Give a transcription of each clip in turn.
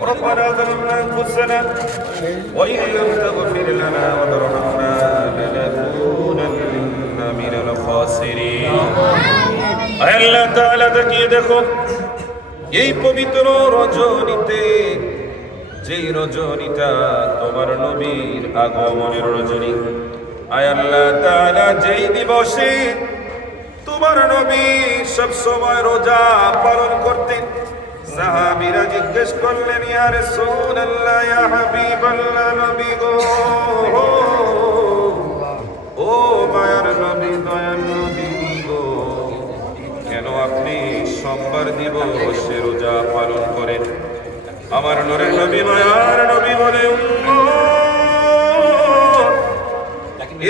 ربنا ظلمنا أنفسنا وإن لم تغفر لنا وترحمنا لنكونن من الخاسرين আল্লাহ তাআলা তাকিয়ে দেখো এই পবিত্র রজনীতে, যেই রজনীটা তোমার নবীর আগমনের রজনী। আয় আল্লাহ তাআলা, যেই দিবসে তোমার নবী সব সময় রোজা পালন করতেন, সাহাবীরা জিজ্ঞেস করলেন, ইয়া রাসূলুল্লাহ, ইয়া হাবিবাল্লাহ, নবী গো, ও মায়ার নবী, দয়ার নবী গো, কেন আপনি সোমবার দিবসে রোজা পালন করেন? আমার নূরের নবী, মায়ার নবী বলে,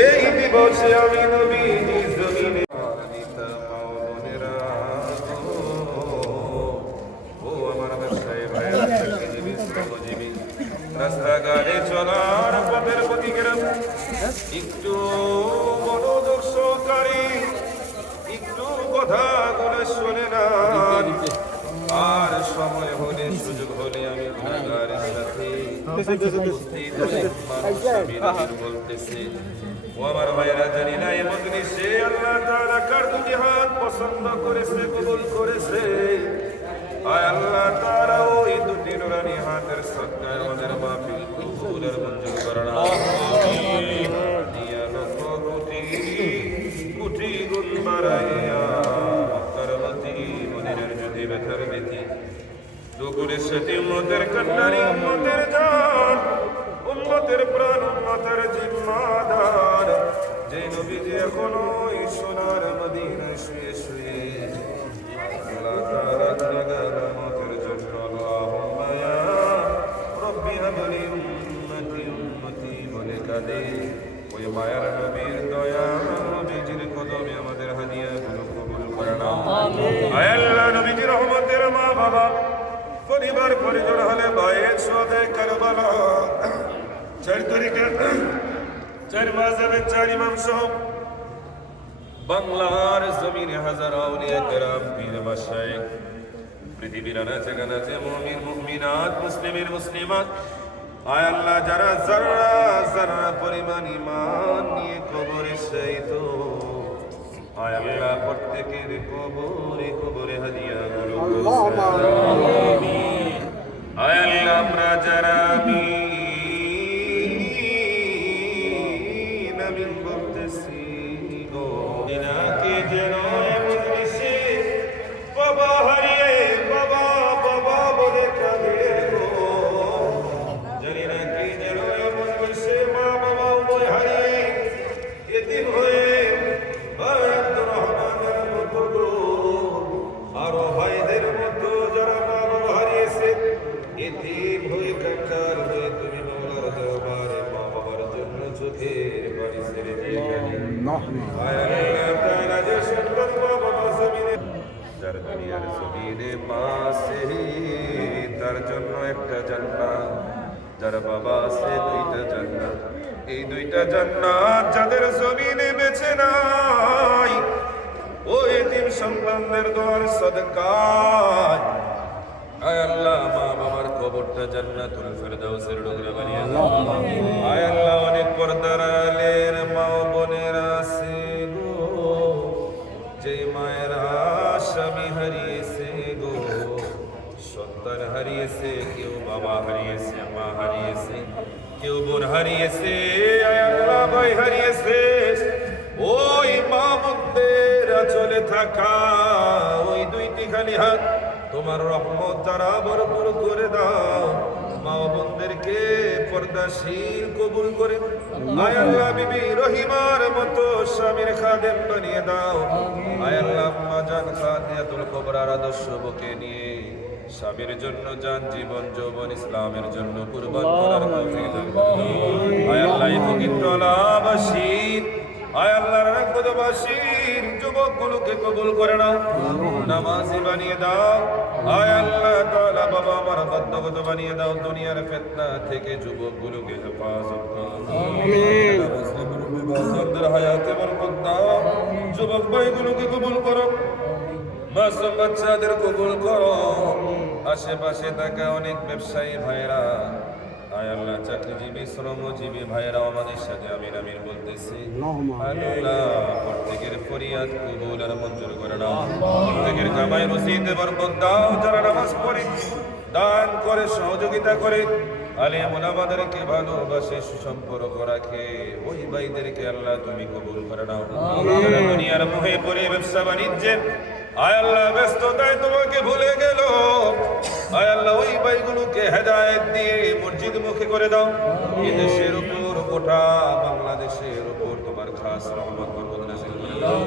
এই দিবসে আমি নবী জমিনে রাস্তাঘাটে চলার পথের প্রতীকেরা একটু মনোযোগ সহকারে একটু কথাগুলো শুনে না। আর সময় হলে, সুযোগ হলে আমি গুনাহগারের সাথে বলতেছি, ও আমার ভাইয়েরা, জানি না এই মজলিসে আল্লাহ তাআলা কার দুটি হাত পছন্দ করেছে, কবুল করেছে। আয় আল্লাহ তাআলা, ওই দুটি নুরানি হাতের সদকায় আমাদের মাহফিল কবুলের মঞ্জুর করুন। আমিন। দিয়া লক্ষ কোটি গুণ বাড়াইয়া করমতি মদিনার যদি ব্যথার ব্যথি দুগুরের সাথে উম্মতের কল্যাণী, উম্মতের জান, উম্মতের প্রাণ, উম্মতের জিম্মাদার, যে নবীজি এখনো এই সোনার মদিনায় শুয়ে শুয়ে আল্লাহ তাআলা গুনাহগারের জন্য আল্লাহুম্মা ইয়া রাব্বি হাবলি উম্মতি উম্মতি বলে কাঁদে, ওই মায়ার নবীর দয়া নবীজির কদমে আমাদের হাদিয়াগুলো কবুল করে নাও। আয় আল্লাহ, নবীজির রহমতের মা বাবা, পরিবার পরিজন হলে বায়ের সদে কারবালা, 4 তারিখের 4 মাযহাবের 4 ইমাম সহ বাংলার জমিনে হাজার আউলিয়া কেরাম, পীর মাশায়েখ, পৃথিবীর আনাচে কানাচে মুমিন মুমিনাত, মুসলিমের মুসলিমাত, আয় আল্লাহ, যারা যারা যারা পরিমাণ ঈমান নিয়ে কবরে শায়িত, আয় আল্লাহ, প্রত্যেকের কবরে কবরে হাদিয়াগুলো আমিন। আয় আল্লাহ, আমরা যারা আমিন আমিন বলতেছি গো, দিনাকে যেন মজলিসে বাবা হারিয়ে বাবা বাবা বলে কাঁদে গো, জানি না কি যেন মজলিসে মা বাবা উভয় হারিয়ে এতিম হয়ে আব্দুর রহমানের মতো গো, আরো ভাইদের মতো যারা মা বাবা হারিয়েছে, এতিম হয়ে কাঙ্গাল হয়ে তুমি মওলার দরবারে মা বাবার জন্য চোখের পানি ছেড়ে দিয়ে গেলে। আয় আল্লাহ তাআলা, যে সুন্দর মা বাবা জমিনে, যার দুনিয়ার জমিনে মা আছে তার জন্য একটা জান্নাত, যার বাবা আছে 2টা জান্নাত। এই 2টা জান্নাত যাদের জমিনে বেঁচে নাই, ওই এতিম সন্তানদের দোয়ার সদকায় আয় আল্লাহ, মা বাবার কবরটা জান্নাতুল ফেরদাউসের ডোগরা বানিয়ে দাও। আয় আল্লাহ, অনেক পর্দার আড়ালের মা ও বোনেরা আছে গো, যে মায়েরা স্বামী হারিয়েছে গো, সন্তান হারিয়েছে, কেউ বাবা হারিয়েছে, মা হারিয়েছে, কেউ বোন হারিয়েছে, আয় আল্লাহ, ভাই হারিয়েছে, ওই মা বোনদের চলে থাকা ওই 2টি খালি হাত তোমার রহমত দ্বারা ভরপুর করে দাও। মা বোনদেরকে পর্দাশীল কবুল করে আয় আল্লাহ, বিবি রহিমার মতো স্বামীর খাদেম বানিয়ে দাও। আয় আল্লাহ, আম্মা জান খাদিজাতুল কুবরার আদর্শ বুকে নিয়ে স্বামীর জন্য জান, জীবন, যৌবন ইসলামের জন্য কুরবান করার তৌফিক দান করো। আয় আল্লাহ, এই ফকিরতলাবাসীর, আয় আল্লাহ, রাঙ্গদবাসীর যুবকগুলোকে কবুল করে নাও, নামাজি বানিয়ে দাও। আয় আল্লাহ তাআলা, বাবা আমার বাধ্যগত বানিয়ে দাও, দুনিয়ার ফিতনা থেকে যুবকগুলোকে হেফাজত করো। আমিন। মুসলিমদের হায়াতে বরকত দাও, যুবক ভাইগুলোকে কবুল করো, মাসুম বাচ্চাদের কবুল করো। আশেপাশে থাকা অনেক ব্যবসায়ী ভাইরা, আয় আল্লাহ চাকরিজীবী শ্রমজীবী ভাইরা আমাদের সাথে আমির আমির বলতেছি। আল্লাহ প্রত্যেকের ফরিয়াদ কবুল আর মঞ্জুর করে নাও। প্রত্যেকের কামাই রসিদে বরকত দাও। যারা নামাজ পড়ে দান করে সহযোগিতা করে আলেম ওলামাদেরকে ভালোবাসে সুসম্পর্ক রাখে, ওই ভাইদেরকে আল্লাহ তুমি কবুল করে নাও। যারা দুনিয়ার মোহে পড়ে ব্যবসা বাণিজ্যে আয় আল্লাহ ব্যস্ততায় তোমাকে ভুলে গেল, আয় আল্লাহ ওই ভাইগুলোকে হেদায়েত দিয়ে মসজিদ মুখে করে দাও। এই দেশের উপর গোটা বাংলাদেশের উপর তোমার খাস রহমত বরকত নাযিল করে দাও।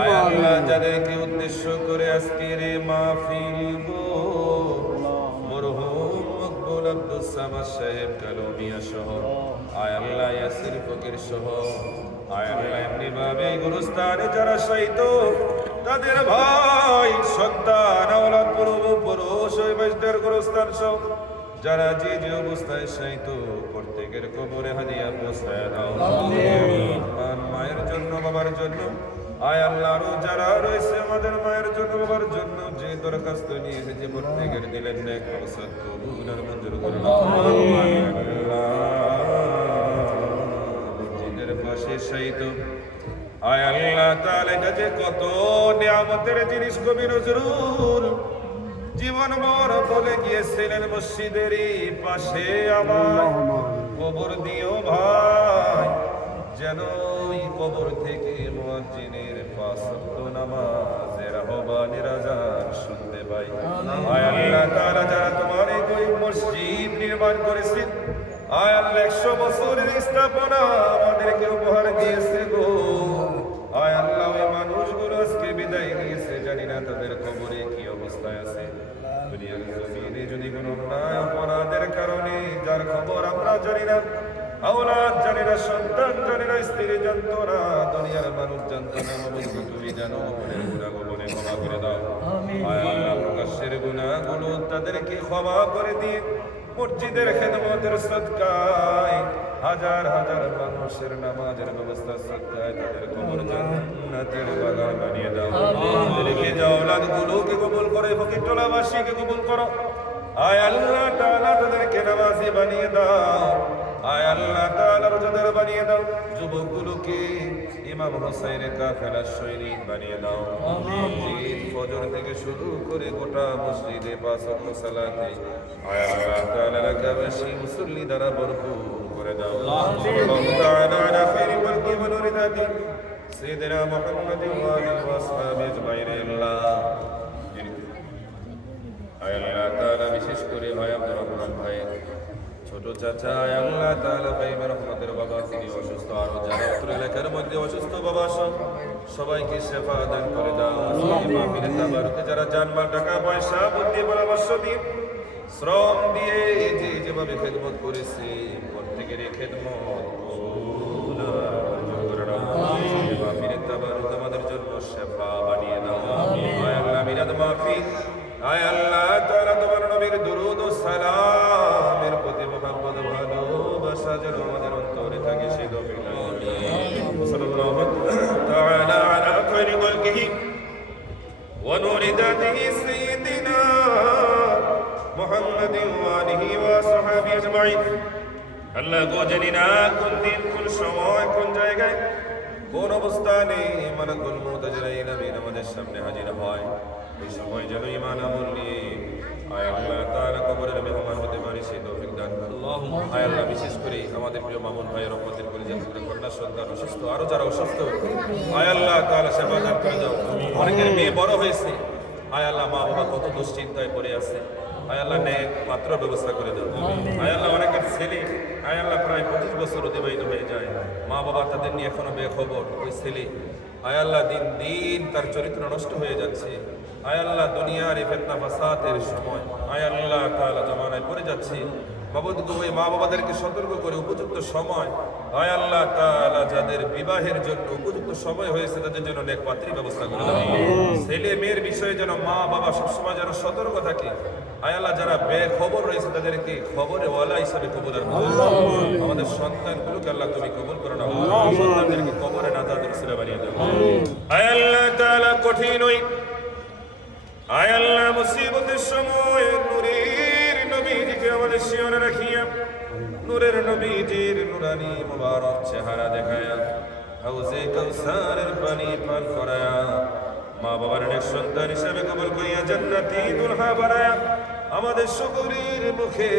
আয় আল্লাহ যাদেরকে উদ্দেশ্য করে আজকের এই মাহফিল গো, মরহুম মকবুল আব্দুস সামাদ সাহেব কালুমিয়া সহ, আয় আল্লাহ ইয়াসির ফকির সহ, আয় আল্লাহ এমনি ভাবে গুরুস্থানে যারা শায়িত তাদের ভাই সন্তান আওলাদ পুরুষ ওই বাইশটার গুরুস্থান সহ যারা যে যে অবস্থায় শায়িত প্রত্যেকের কবরে হাদিয়া পৌঁছায় দাও। মায়ের জন্য বাবার জন্য আয় আল্লাহ আরো যারা রয়েছে আমাদের মায়ের জন্য বাবার জন্য যে দরখাস্ত নিয়ে এসেছে প্রত্যেকের দিলেন নেক মকসদ কবুল আর মঞ্জুর করে নাও। মসজিদের পাশে শায়িত আয় আল্লাহ তাআলা কাছে কত নিয়ামতের জিনিস কবি নজরুল জীবন ভর বলে গিয়েছিলেন, মসজিদেরই পাশে আমার কবর দিও ভাই, যেন ওই কবর থেকে মুয়াজ্জিনের পাঁচ ওয়াক্ত নামাজের আহ্বানের আযান শুনতে পাই। আয় আল্লাহ তাআলা যারা তোমার এই মসজিদ নির্মাণ করেছেন, আয় আল্লাহ 100 বছরের স্থাপনা আমাদেরকে উপহার দিয়েছে গো, আয় আল্লাহ ওই মানুষগুলো আজকে বিদায় নিয়েছে, জানি না তাদের কবরে কি অবস্থায় আছে। দুনিয়ার জমিনে যদি কোনো অন্যায় অপরাধের কারণে যার খবর আমরা জানি না, আওলাদ জানে না, সন্তান জানে না, স্ত্রী জানতো না, দুনিয়ার মানুষ জানতো না, মাবুদ তুমি জানো, মনের গুনাহগুলো ক্ষমা করে দাও। আয় আল্লাহ প্রকাশ্যের গুনাহগুলো তাদেরকে ক্ষমা করে দিয়ে মসজিদের খেদমতের সদকায় হাজার হাজার মানুষের নামাজের ব্যবস্থা সদকায় তাদের কবর জান্নাতের বাগান বানিয়ে দাও। তাদেরকে জাওলাদগুলোকে কবুল করে ফকিরটোলাবাসীকে কবুল করো। আয় আল্লাহ তাআলা তাদেরকে নামাজি বানিয়ে দাও। আয় আল্লাহ তাআলা রোজাদার বানিয়ে দাও। যুবকগুলোকে ইমাম হোসেনের কাফেলার সৈনিক বানিয়ে দাও। মসজিদ ফজর থেকে শুরু করে গোটা মসজিদে 5 ওয়াক্ত সালাতে আয় আল্লাহ তাআলা রাকাবাসী মুসল্লি দ্বারা ভরপুর করে দাও। আল্লাহু তাআলা আলা খায়রি খালকি ওয়া নূরি যাতি সাইয়্যিদিনা মুহাম্মাদিন ওয়া আলিহি ওয়া আসহাবিহি আজমাইন। আয় আল্লাহ তাআলা বিশেষ করে ভাই আব্দুর রহমান ভাই ছোট চাচা, আয় আল্লাহ তাআলা ভাই রহমতের বাবা তিনি অসুস্থ, আর যারা অত্র এলাকার মধ্যে অসুস্থ বাবা সবাইকে শেফা দান করে দাও। মাহফিলে তাবারুকে যারা জানমাল টাকা পয়সা বুদ্ধি পরামর্শ দিয়ে শ্রম দিয়ে যে যেভাবে খেদমত করেছে প্রত্যেকের খেদমত মাহফিলে তাবারুক আমাদের জন্য শেফা বানিয়ে দাও। আয় আল্লাহ মিলাদ মাহফিল, আয় আল্লাহ তাআলা তোমার নবীর দুরূদ ও সালামের প্রতি মুহাব্বত ভালোবাসা যেন আমাদের অন্তরে থাকে, সেই তৌফিক দান করুন। সাল্লাল্লাহু তাআলা আলা খায়রি খালকিহি ওয়া নূরি যাতিহি সাইয়্যিদিনা মুহাম্মাদিন ওয়া আলিহি ওয়া আসহাবিহি আজমাইন। আল্লাহ গো জানি না কোন দিন কোন সময় কোন জায়গায় কোন অবস্থানে মালাকুল মউত আজরাইল আমিন আমাদের সামনে হাজির হয়, এই সময় যেন ঈমান আমল নিয়ে আয় আল্লাহ তাআলা কবরের মেহমান হতে পারি, সেই তৌফিক দান করুন। আয় আল্লাহ বিশেষ করে আমাদের প্রিয় মামুন ভাইয়ের রহমতের করে যে কন্যা সন্তান অসুস্থ, আরো যারা অসুস্থ আয় আল্লাহ তাআলা সেবা দান করে দাও। অনেকের মেয়ে বড় হয়েছে, আয় আল্লাহ মা বাবা কত দুশ্চিন্তায় পড়ে আছে, আয় আল্লাহ নেক পাত্র ব্যবস্থা করে দাও। আয় আল্লাহ অনেকের ছেলে আয় আল্লাহ প্রায় 25 বছর অতিবাহিত হয়ে যায়, মা বাবা তাদের নিয়ে এখনো বেখবর, ওই ছেলে আয় আল্লাহ দিন দিন তার চরিত্র নষ্ট হয়ে যাচ্ছে, আয় আল্লাহ দুনিয়ার এই ফিতনা ফাসাদের সময় আয় আল্লাহ তাআলা জামানায় পড়ে যাচ্ছে। বাবুদ গো ওই মা বাবাদেরকে সতর্ক করে উপযুক্ত সময় আয় আল্লাহ তাআলা যাদের বিবাহের জন্য উপযুক্ত সময় হয়েছে তাদের জন্য নেক পাত্রী ব্যবস্থা করে দাও। ছেলে মেয়ের বিষয়ে যেন মা বাবা সবসময় যেন সতর্ক থাকে, আয় আল্লাহ যারা বেখবর রয়েছে তাদেরকে খবরে ওয়ালা হিসাবে কবুল করো। আমাদের সন্তানগুলোকে আল্লাহ তুমি কবুল করো না, সন্তানদেরকে কবরে নাজাতের উসিলা বানিয়ে দাও। আয় আল্লাহ তাআলা কঠিন ওই আয় আল্লাহ মুসিবতের সময় নূরের নবীজিকে আমাদের শিয়রে রাখিয়া নূরের নবীজির নুরানি মুবারক চেহারা দেখায়া হাউজে কাউসারের পানি পান করায়া মা বাবার নেক সন্তান হিসেবে কবুল করিয়া জান্নাতি দুলহা বানায়া আমাদের সকলের মুখে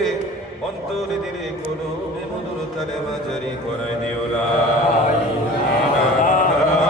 অন্তরে দিলে কোনো মধুর কালেমা জারি করায় দিও লা ইলাহা